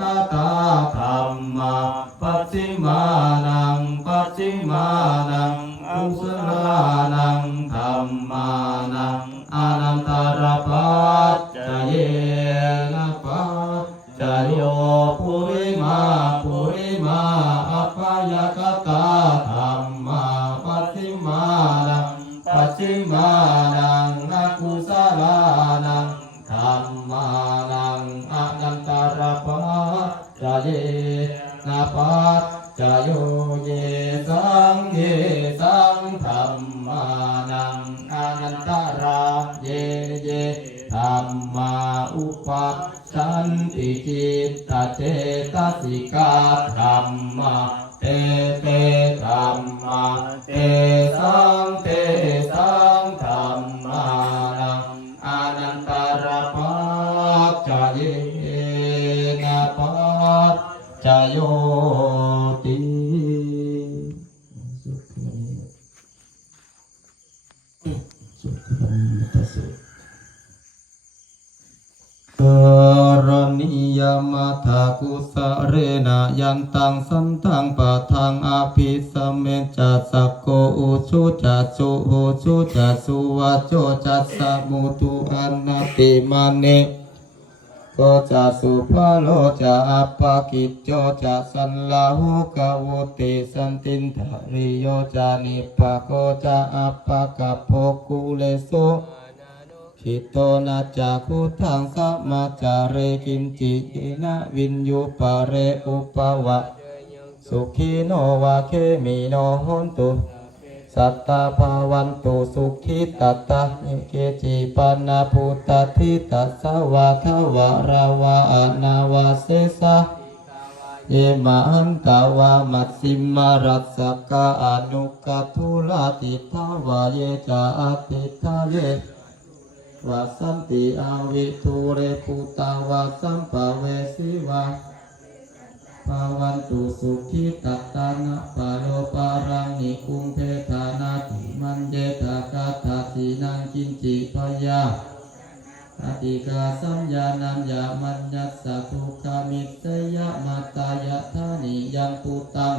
คตาธัมมาปัจฉิมานังปัจฉิมานังกุศลานังธัมมานังอนันตรปัจจเยนะปัจจโยปุริมาปุริมาอัปปยคตาธัมมาปัจฉิมานังปัจฉิมานังนะกุศลานังธัมมานังอนันตรปัจจเยนะปัจจโยเยสังเยสังธัมมานังอนันตราเยเยธัมมาอุปัฏชันติจิตตเจตสิกาธัมมาเตเตธัมมาเตสังธัมมานังอนันตรปัจจเยนะปัจจโยติกรณียมัทธกุสะเรนะยันตังสันตังปะทังอภิสเมจัสสะโกอุชุจัสสุโหชุจัสสุวะโจจัสสะมุตุอันนติมานิโกจัสสุภะโลจะอัปปะกิจโจจะสันลาหุกะวุติสันตินทะริโยจะนิปปะโกจะอัปปะกัปโภกุเลสุขิโตนะจักขุทังสัมมาจาเรกินจิเยนะวินยุปะเรอุปวะสุขีโนวะเคมิโนโหนตุสัตตาภาวันตุสุขิตัตตะเกจิปันนาภูตทิตัสสวะทวะราวะอนาวาเสสะเยมันตาวามัตสิมารัสสกะอนุกัทุลาติทาวะเยจาอติทะเยวัสันติอาวิทุเรปุตาวาสัมปะเวสิวะภาวันตุสุขิตัตตานะปะโลปารังนิคุงเพธานาติมันเยตากาตาสีนังกินจิพยาอติกาสัญญานัญญามัญญัสสะทุกขามิเสยะมาตายะธานิยังปุตัง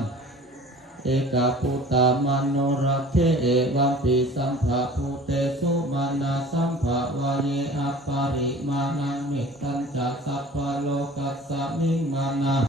เอกปุตตามโนรักเขเอวัมปิสัมภะภูเตสุมานาสัมภะวะเยอปาริมานังเมตตัญจะสัพพะโลกัสสะมิงมานา